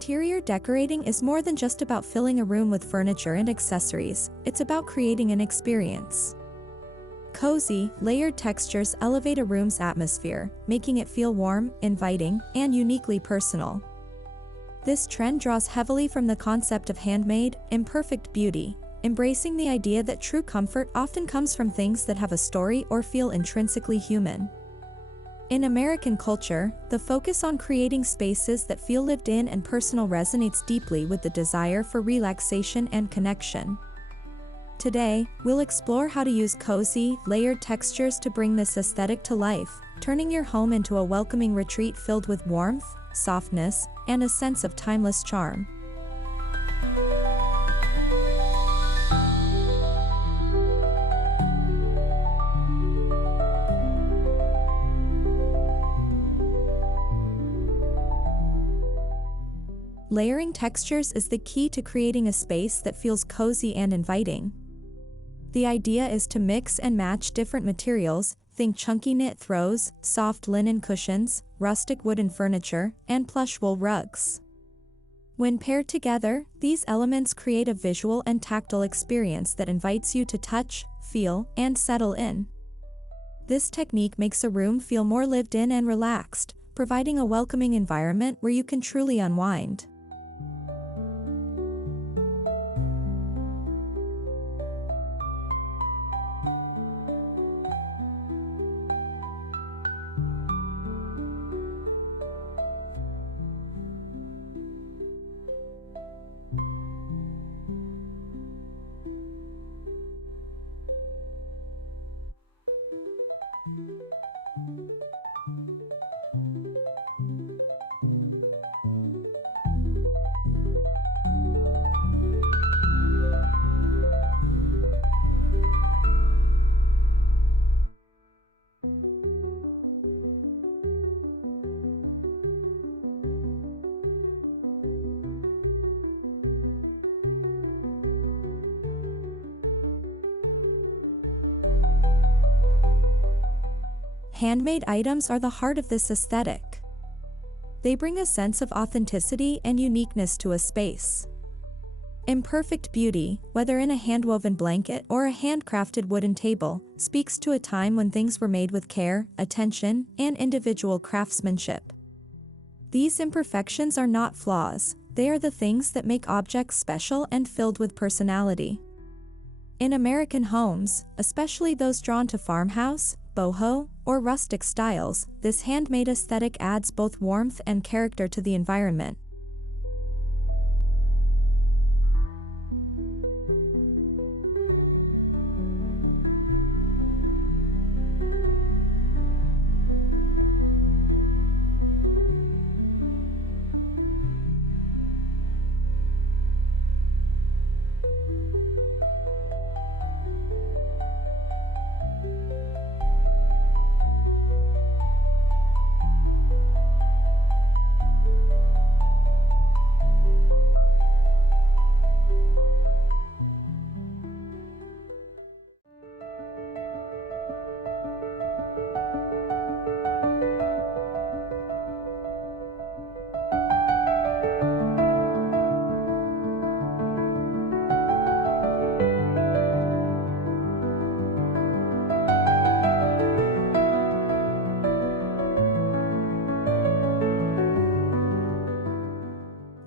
Interior decorating is more than just about filling a room with furniture and accessories, it's about creating an experience. Cozy, layered textures elevate a room's atmosphere, making it feel warm, inviting, and uniquely personal. This trend draws heavily from the concept of handmade, imperfect beauty, embracing the idea that true comfort often comes from things that have a story or feel intrinsically human. In American culture, the focus on creating spaces that feel lived in and personal resonates deeply with the desire for relaxation and connection. Today, we'll explore how to use cozy, layered textures to bring this aesthetic to life, turning your home into a welcoming retreat filled with warmth, softness, and a sense of timeless charm. Layering textures is the key to creating a space that feels cozy and inviting. The idea is to mix and match different materials, think chunky knit throws, soft linen cushions, rustic wooden furniture, and plush wool rugs. When paired together, these elements create a visual and tactile experience that invites you to touch, feel, and settle in. This technique makes a room feel more lived in and relaxed, providing a welcoming environment where you can truly unwind. Handmade items are the heart of this aesthetic. They bring a sense of authenticity and uniqueness to a space. Imperfect beauty, whether in a hand-woven blanket or a handcrafted wooden table, speaks to a time when things were made with care, attention, and individual craftsmanship. These imperfections are not flaws, they are the things that make objects special and filled with personality. In American homes, especially those drawn to farmhouse, boho, or rustic styles, this handmade aesthetic adds both warmth and character to the environment.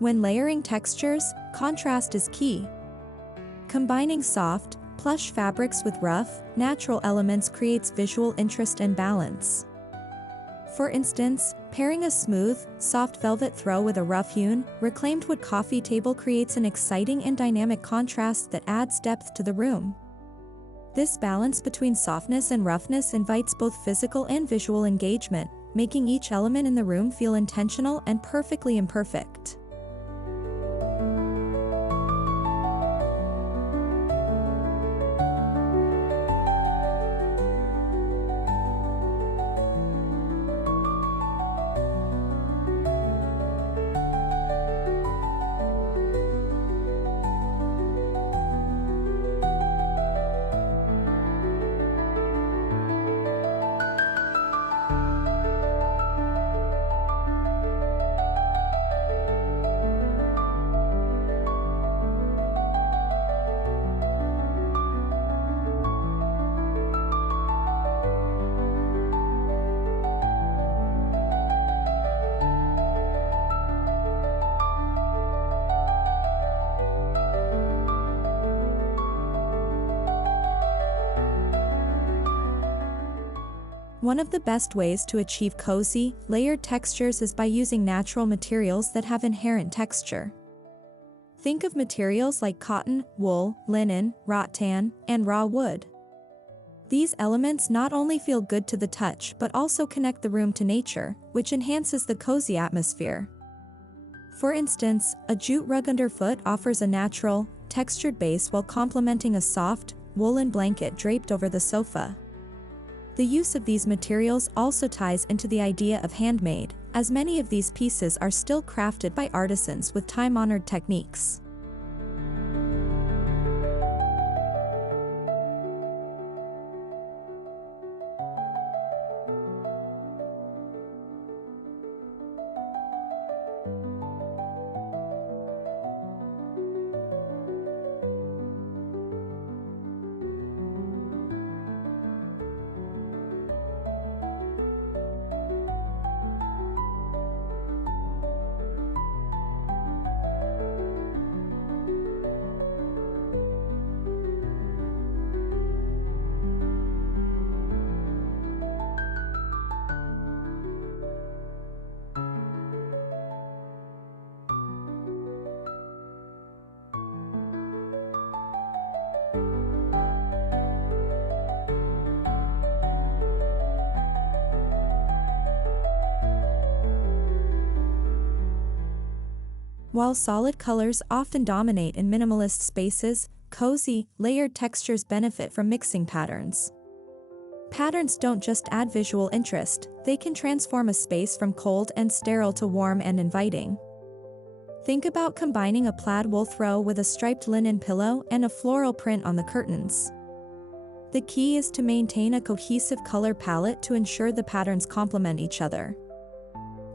When layering textures, contrast is key. Combining soft, plush fabrics with rough, natural elements creates visual interest and balance. For instance, pairing a smooth, soft velvet throw with a rough-hewn, reclaimed wood coffee table creates an exciting and dynamic contrast that adds depth to the room. This balance between softness and roughness invites both physical and visual engagement, making each element in the room feel intentional and perfectly imperfect. One of the best ways to achieve cozy, layered textures is by using natural materials that have inherent texture. Think of materials like cotton, wool, linen, rattan, and raw wood. These elements not only feel good to the touch but also connect the room to nature, which enhances the cozy atmosphere. For instance, a jute rug underfoot offers a natural, textured base while complementing a soft, woolen blanket draped over the sofa. The use of these materials also ties into the idea of handmade, as many of these pieces are still crafted by artisans with time-honored techniques. While solid colors often dominate in minimalist spaces, cozy, layered textures benefit from mixing patterns. Patterns don't just add visual interest, they can transform a space from cold and sterile to warm and inviting. Think about combining a plaid wool throw with a striped linen pillow and a floral print on the curtains. The key is to maintain a cohesive color palette to ensure the patterns complement each other.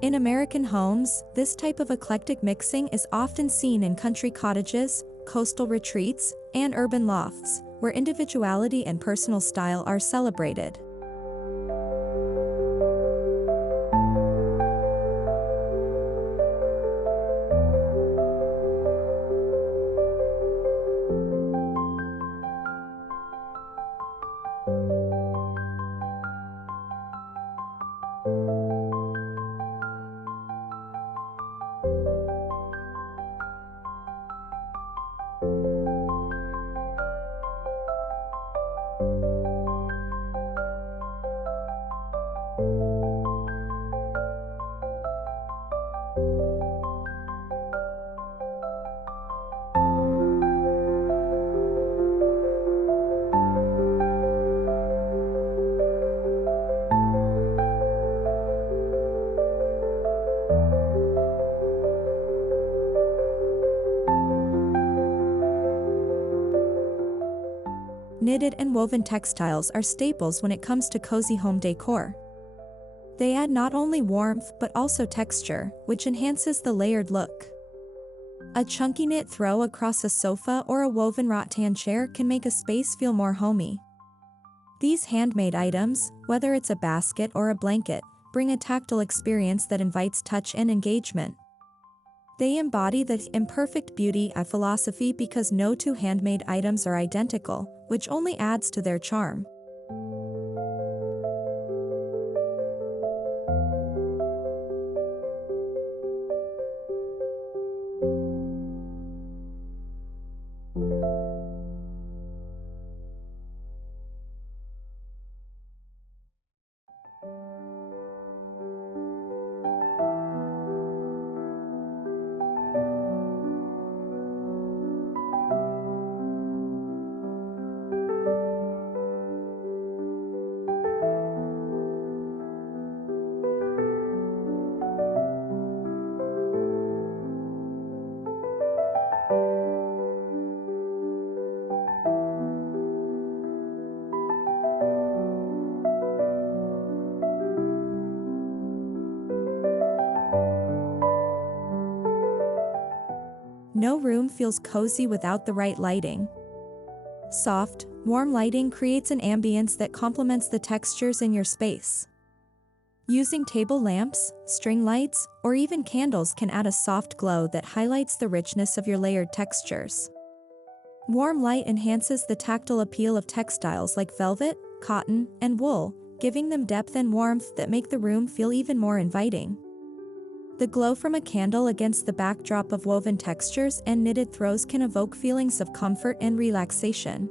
In American homes, this type of eclectic mixing is often seen in country cottages, coastal retreats, and urban lofts, where individuality and personal style are celebrated. Knitted and woven textiles are staples when it comes to cozy home decor. They add not only warmth but also texture, which enhances the layered look. A chunky knit throw across a sofa or a woven rattan chair can make a space feel more homey. These handmade items, whether it's a basket or a blanket, bring a tactile experience that invites touch and engagement. They embody the imperfect beauty philosophy because no two handmade items are identical, which only adds to their charm. No room feels cozy without the right lighting. Soft, warm lighting creates an ambience that complements the textures in your space. Using table lamps, string lights, or even candles can add a soft glow that highlights the richness of your layered textures. Warm light enhances the tactile appeal of textiles like velvet, cotton, and wool, giving them depth and warmth that make the room feel even more inviting. The glow from a candle against the backdrop of woven textures and knitted throws can evoke feelings of comfort and relaxation.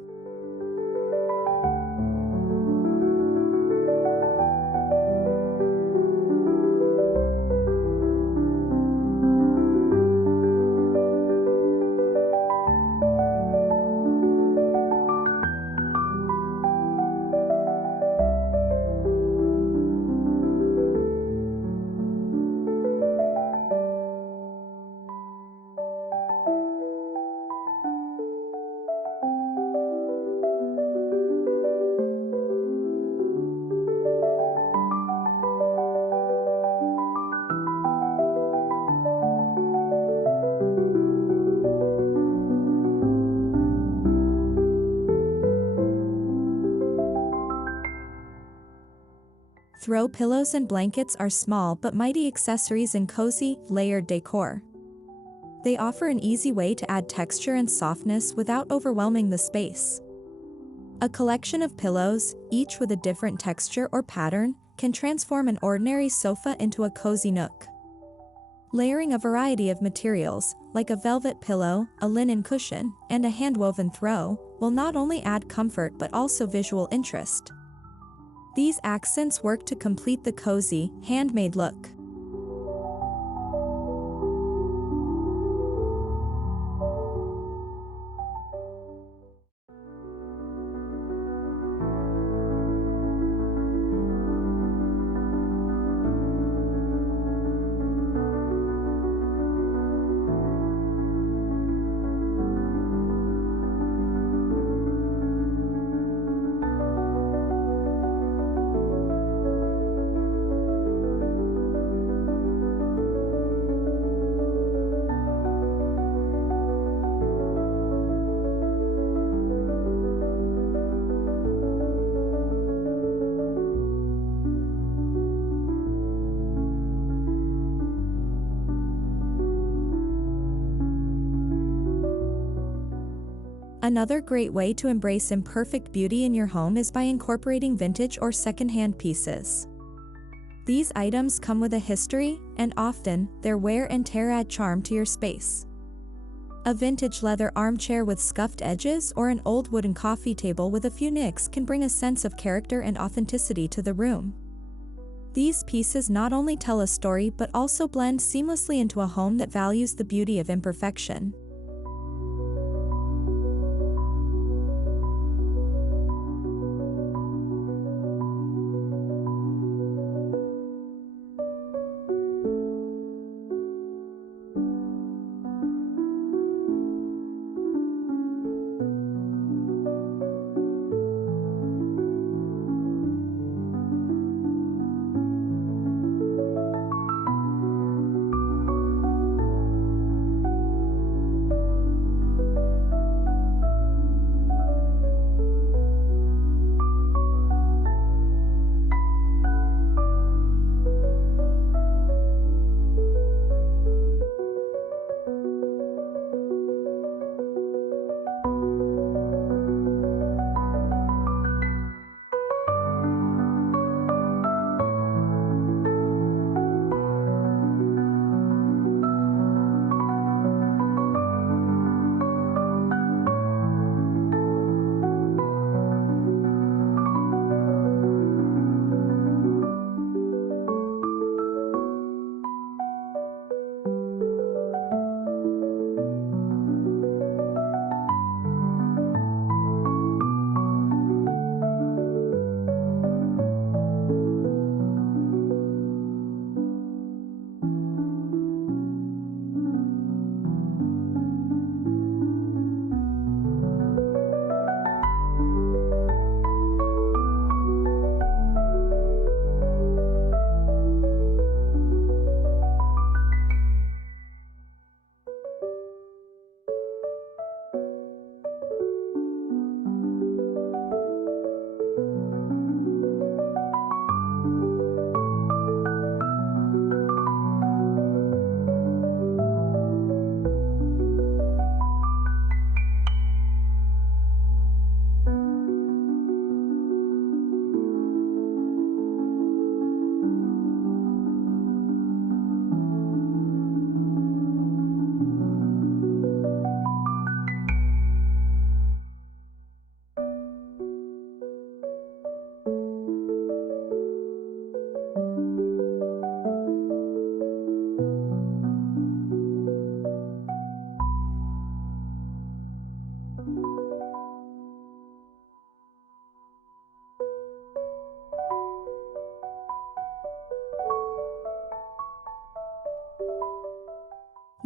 Throw pillows and blankets are small but mighty accessories in cozy, layered decor. They offer an easy way to add texture and softness without overwhelming the space. A collection of pillows, each with a different texture or pattern, can transform an ordinary sofa into a cozy nook. Layering a variety of materials, like a velvet pillow, a linen cushion, and a hand-woven throw, will not only add comfort but also visual interest. These accents work to complete the cozy, handmade look. Another great way to embrace imperfect beauty in your home is by incorporating vintage or secondhand pieces. These items come with a history, and often, their wear and tear add charm to your space. A vintage leather armchair with scuffed edges or an old wooden coffee table with a few nicks can bring a sense of character and authenticity to the room. These pieces not only tell a story but also blend seamlessly into a home that values the beauty of imperfection.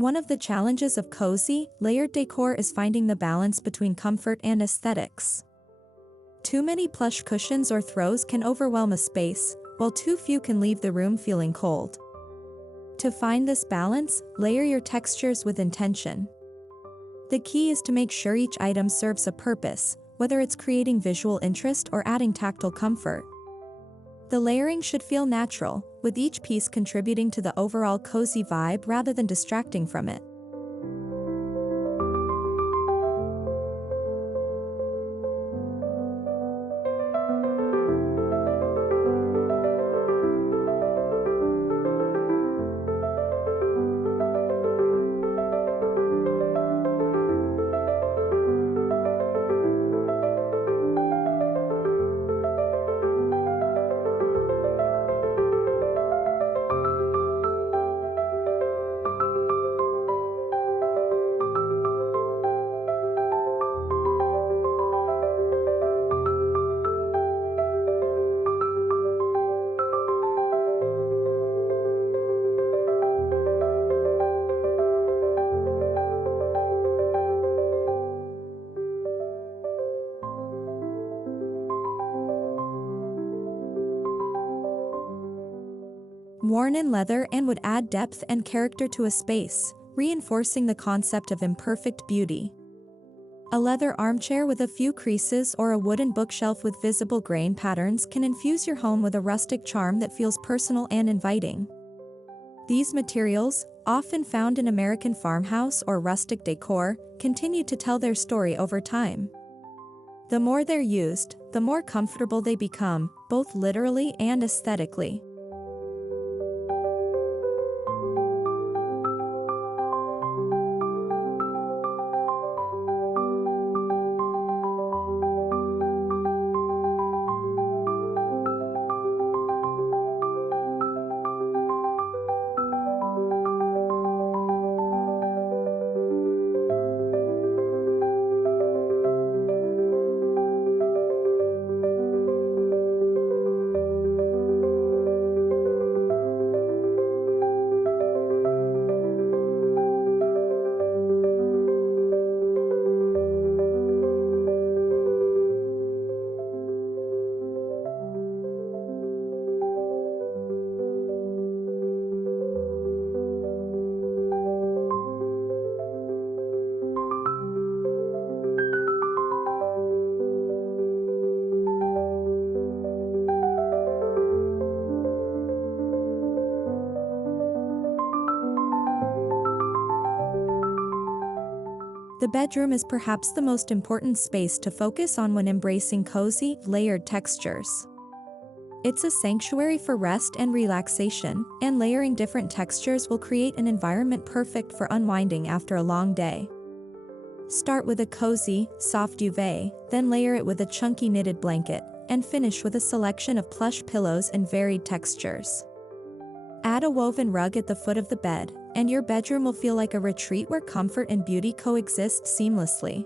One of the challenges of cozy, layered decor is finding the balance between comfort and aesthetics. Too many plush cushions or throws can overwhelm a space, while too few can leave the room feeling cold. To find this balance, layer your textures with intention. The key is to make sure each item serves a purpose, whether it's creating visual interest or adding tactile comfort. The layering should feel natural, with each piece contributing to the overall cozy vibe rather than distracting from it. Worn-in leather and would add depth and character to a space, reinforcing the concept of imperfect beauty. A leather armchair with a few creases or a wooden bookshelf with visible grain patterns can infuse your home with a rustic charm that feels personal and inviting. These materials, often found in American farmhouse or rustic decor, continue to tell their story over time. The more they're used, the more comfortable they become, both literally and aesthetically. The bedroom is perhaps the most important space to focus on when embracing cozy, layered textures. It's a sanctuary for rest and relaxation, and layering different textures will create an environment perfect for unwinding after a long day. Start with a cozy, soft duvet, then layer it with a chunky knitted blanket, and finish with a selection of plush pillows in varied textures. Add a woven rug at the foot of the bed, and your bedroom will feel like a retreat where comfort and beauty coexist seamlessly.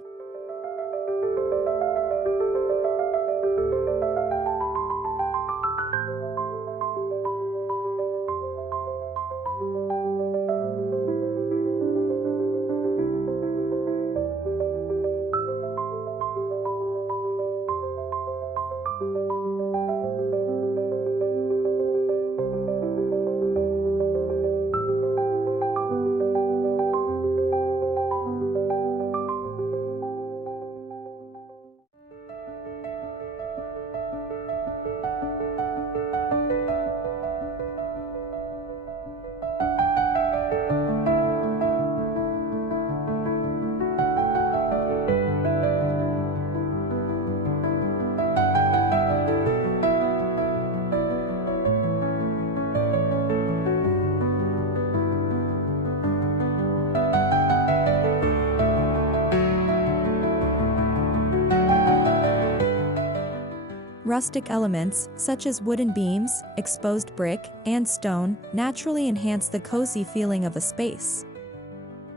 Rustic elements, such as wooden beams, exposed brick, and stone, naturally enhance the cozy feeling of a space.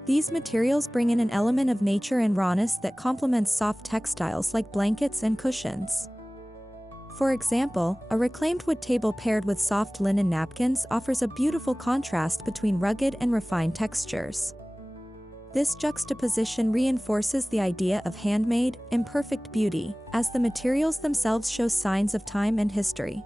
These materials bring in an element of nature and rawness that complements soft textiles like blankets and cushions. For example, a reclaimed wood table paired with soft linen napkins offers a beautiful contrast between rugged and refined textures. This juxtaposition reinforces the idea of handmade, imperfect beauty, as the materials themselves show signs of time and history.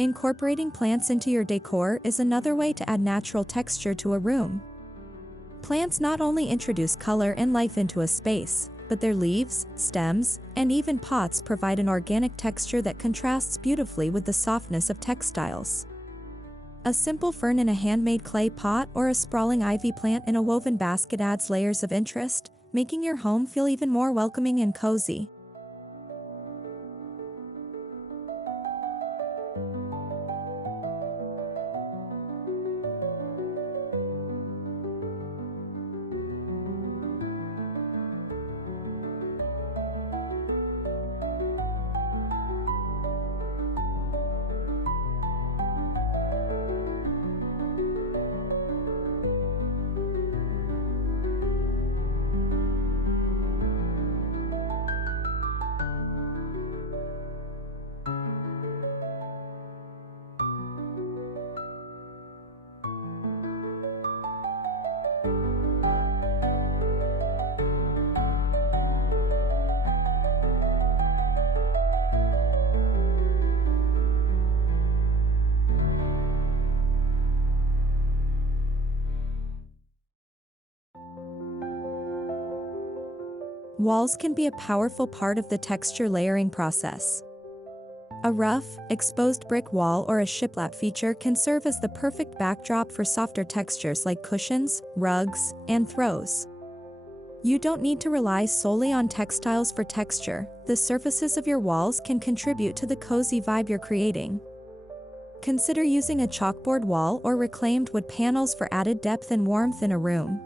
Incorporating plants into your decor is another way to add natural texture to a room. Plants not only introduce color and life into a space, but their leaves, stems, and even pots provide an organic texture that contrasts beautifully with the softness of textiles. A simple fern in a handmade clay pot or a sprawling ivy plant in a woven basket adds layers of interest, making your home feel even more welcoming and cozy. Walls can be a powerful part of the texture layering process. A rough, exposed brick wall or a shiplap feature can serve as the perfect backdrop for softer textures like cushions, rugs, and throws. You don't need to rely solely on textiles for texture. The surfaces of your walls can contribute to the cozy vibe you're creating. Consider using a chalkboard wall or reclaimed wood panels for added depth and warmth in a room.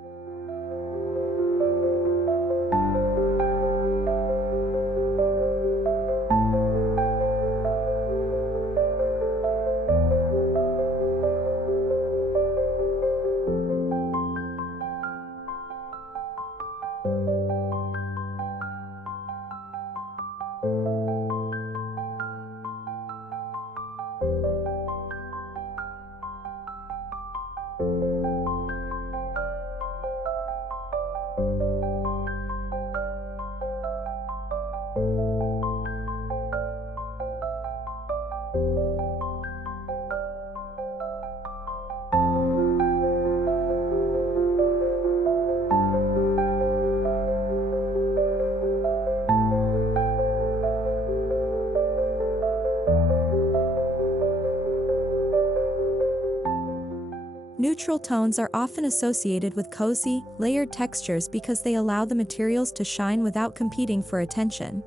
Neutral tones are often associated with cozy, layered textures because they allow the materials to shine without competing for attention.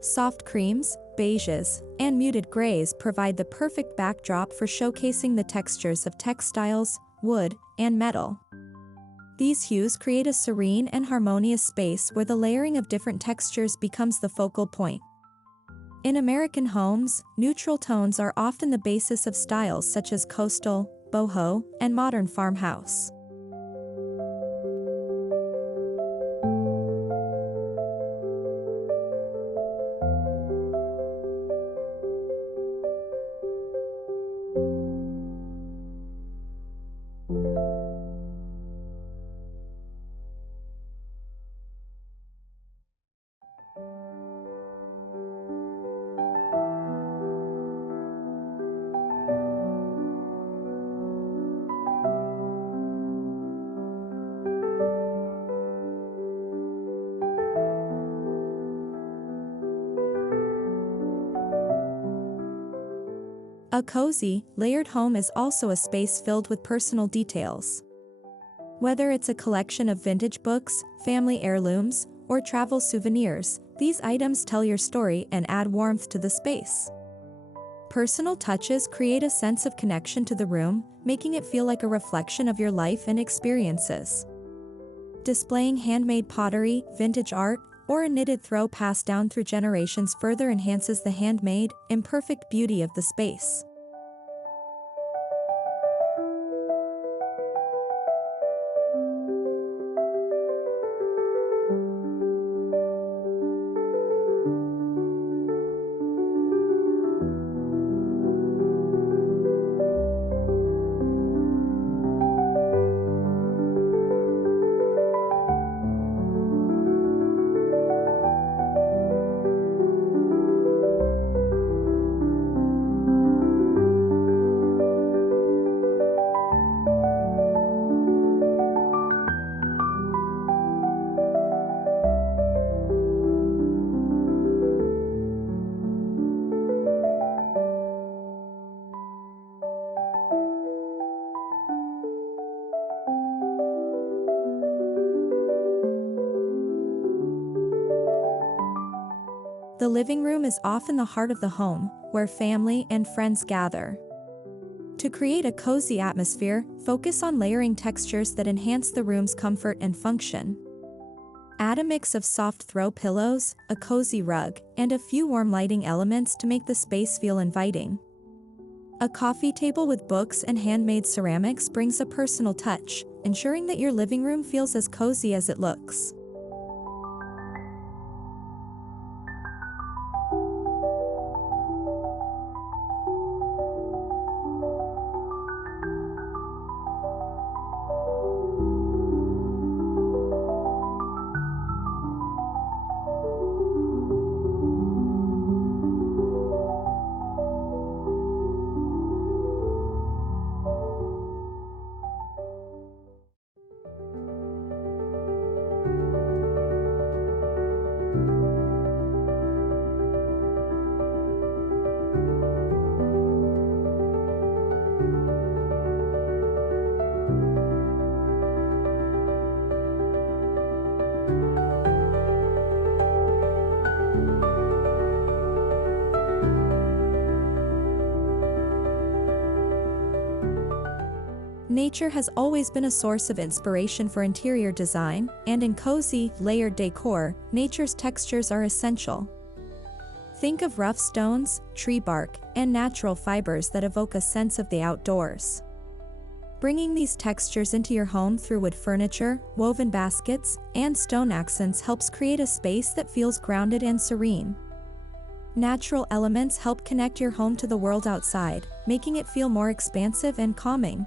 Soft creams, beiges, and muted grays provide the perfect backdrop for showcasing the textures of textiles, wood, and metal. These hues create a serene and harmonious space where the layering of different textures becomes the focal point. In American homes, neutral tones are often the basis of styles such as coastal, boho, and modern farmhouse. A cozy, layered home is also a space filled with personal details. Whether it's a collection of vintage books, family heirlooms, or travel souvenirs, these items tell your story and add warmth to the space. Personal touches create a sense of connection to the room, making it feel like a reflection of your life and experiences. Displaying handmade pottery, vintage art, or a knitted throw passed down through generations further enhances the handmade, imperfect beauty of the space. The living room is often the heart of the home, where family and friends gather. To create a cozy atmosphere, focus on layering textures that enhance the room's comfort and function. Add a mix of soft throw pillows, a cozy rug, and a few warm lighting elements to make the space feel inviting. A coffee table with books and handmade ceramics brings a personal touch, ensuring that your living room feels as cozy as it looks. Nature has always been a source of inspiration for interior design, and in cozy, layered decor, nature's textures are essential. Think of rough stones, tree bark, and natural fibers that evoke a sense of the outdoors. Bringing these textures into your home through wood furniture, woven baskets, and stone accents helps create a space that feels grounded and serene. Natural elements help connect your home to the world outside, making it feel more expansive and calming.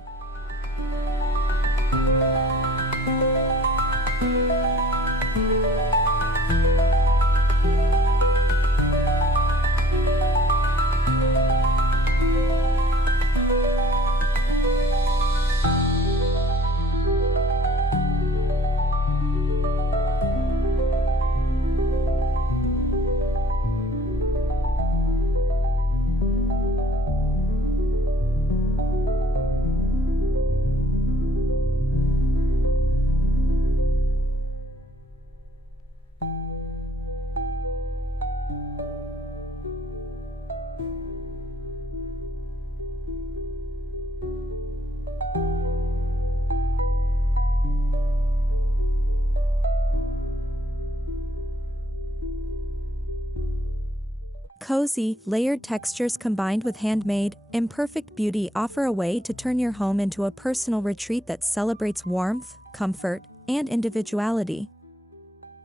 Cozy, layered textures combined with handmade, imperfect beauty offer a way to turn your home into a personal retreat that celebrates warmth, comfort, and individuality.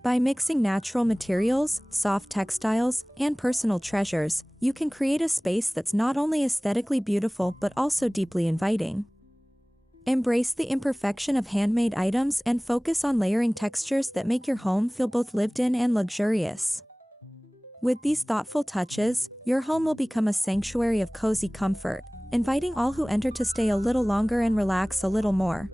By mixing natural materials, soft textiles, and personal treasures, you can create a space that's not only aesthetically beautiful but also deeply inviting. Embrace the imperfection of handmade items and focus on layering textures that make your home feel both lived in and luxurious. With these thoughtful touches, your home will become a sanctuary of cozy comfort, inviting all who enter to stay a little longer and relax a little more.